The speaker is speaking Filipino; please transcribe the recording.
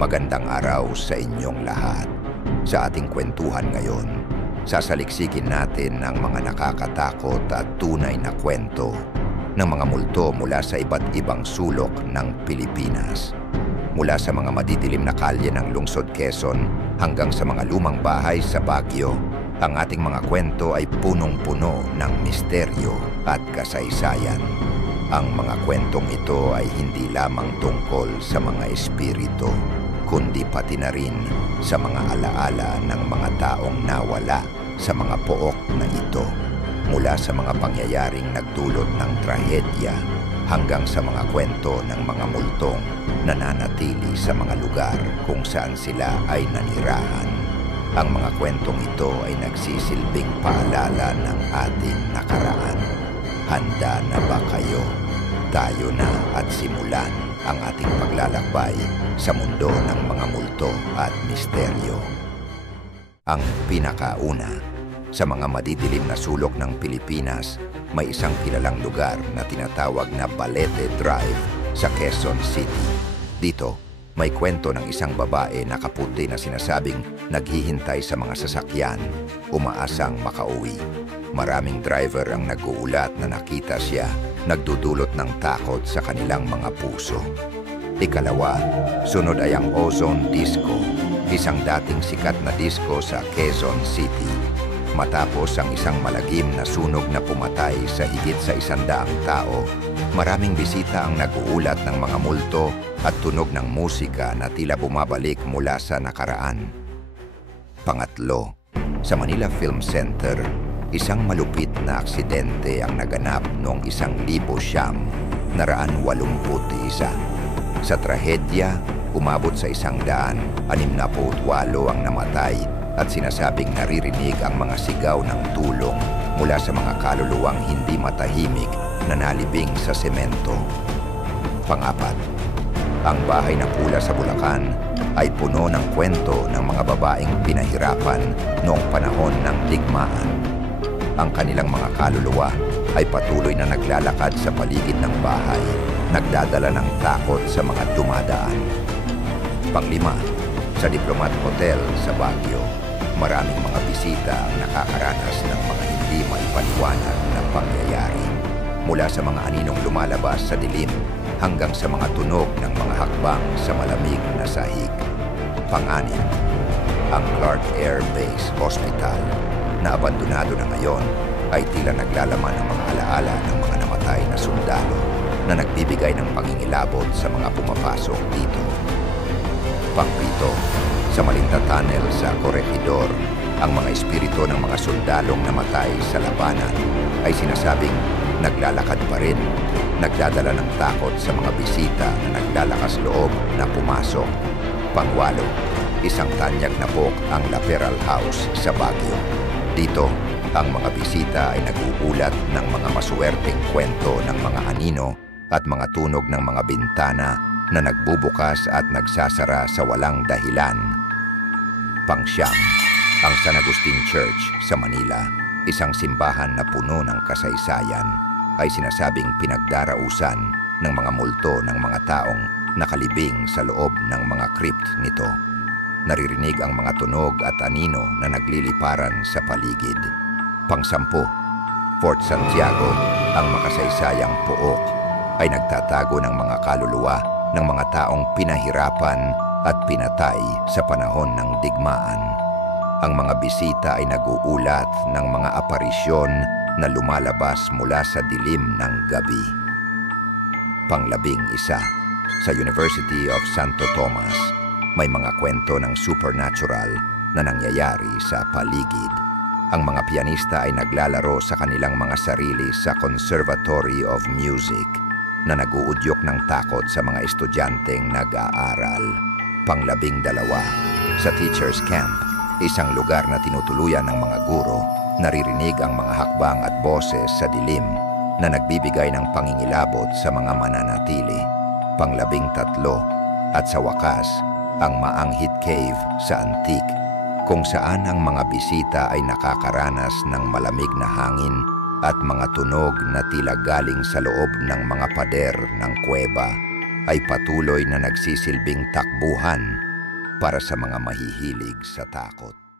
Magandang araw sa inyong lahat. Sa ating kwentuhan ngayon, sasaliksikin natin ang mga nakakatakot at tunay na kwento ng mga multo mula sa iba't ibang sulok ng Pilipinas. Mula sa mga madidilim na kalye ng lungsod Quezon hanggang sa mga lumang bahay sa Baguio, ang ating mga kwento ay punong-puno ng misteryo at kasaysayan. Ang mga kwentong ito ay hindi lamang tungkol sa mga espiritu, kundi pati na rin sa mga alaala ng mga taong nawala sa mga pook na ito. Mula sa mga pangyayaring nagdulot ng trahedya hanggang sa mga kwento ng mga multong nananatili sa mga lugar kung saan sila ay nanirahan. Ang mga kwentong ito ay nagsisilbing paalala ng ating nakaraan. Handa na ba kayo? Tayo na at simulan ang ating paglalakbay sa mundo ng mga multo at misteryo. Ang pinakauna, sa mga madidilim na sulok ng Pilipinas, may isang kilalang lugar na tinatawag na Balete Drive sa Quezon City. Dito, may kwento ng isang babae na kaputi na sinasabing naghihintay sa mga sasakyan, umaasang makauwi. Maraming driver ang nag-uulat na nakita siya, nagdudulot ng takot sa kanilang mga puso. Ikalawa, sunod ay ang Ozone Disco, isang dating sikat na disco sa Quezon City. Matapos ang isang malagim na sunog na pumatay sa higit sa 100 tao, maraming bisita ang nag-uulat ng mga multo at tunog ng musika na tila bumabalik mula sa nakaraan. Pangatlo, sa Manila Film Center, isang malupit na aksidente ang naganap noong 1981. Sa trahedya, umabot sa 168 ang namatay at sinasabing naririnig ang mga sigaw ng tulong mula sa mga kaluluwang hindi matahimik na nalibing sa semento. Pang-apat, ang bahay na pula sa Bulacan ay puno ng kwento ng mga babaeng pinahirapan noong panahon ng digmaan. Ang kanilang mga kaluluwa ay patuloy na naglalakad sa paligid ng bahay, nagdadala ng takot sa mga dumadaan. Panglima, sa Diplomat Hotel sa Baguio, maraming mga bisita ang nakakaranas ng mga hindi maipaliwanag na pangyayari. Mula sa mga aninong lumalabas sa dilim hanggang sa mga tunog ng mga hakbang sa malamig na sahig. Pang-anim, ang Clark Air Base Hospital na abandonado na ngayon ay tila naglalaman ng mga alaala ng mga namatay na sundalo na nagbibigay ng pangingilabot sa mga pumapasok dito. Pang-pito, sa Malinta Tunnel sa Corregidor, ang mga espiritu ng mga sundalong namatay sa labanan ay sinasabing naglalakad pa rin, nagdadala ng takot sa mga bisita na naglalakas loob na pumasok. Pang-walo, isang tanyag na pok ang Laperal House sa Baguio. Dito, ang mga bisita ay nag-uulat ng mga masuwerteng kwento ng mga anino at mga tunog ng mga bintana na nagbubukas at nagsasara sa walang dahilan. Pang-siyam, ang San Agustin Church sa Manila, isang simbahan na puno ng kasaysayan, ay sinasabing pinagdarausan ng mga multo ng mga taong nakalibing sa loob ng mga crypt nito. Naririnig ang mga tunog at anino na nagliliparan sa paligid. Pang-sampu, Fort Santiago, ang makasaysayang pook, ay nagtatago ng mga kaluluwa ng mga taong pinahirapan at pinatay sa panahon ng digmaan. Ang mga bisita ay nag-uulat ng mga aparisyon na lumalabas mula sa dilim ng gabi. Pang-11, sa University of Santo Tomas, may mga kwento ng supernatural na nangyayari sa paligid. Ang mga pianista ay naglalaro sa kanilang mga sarili sa Conservatory of Music na nag-uudyok ng takot sa mga estudyanteng nag-aaral. Pang-12, sa Teachers Camp, isang lugar na tinutuluyan ng mga guro, naririnig ang mga hakbang at boses sa dilim na nagbibigay ng pangingilabot sa mga mananatili. Pang-13, at sa wakas, ang Maanghit Cave sa Antique, kung saan ang mga bisita ay nakakaranas ng malamig na hangin at mga tunog na tila galing sa loob ng mga pader ng kuweba, ay patuloy na nagsisilbing takbuhan para sa mga mahihilig sa takot.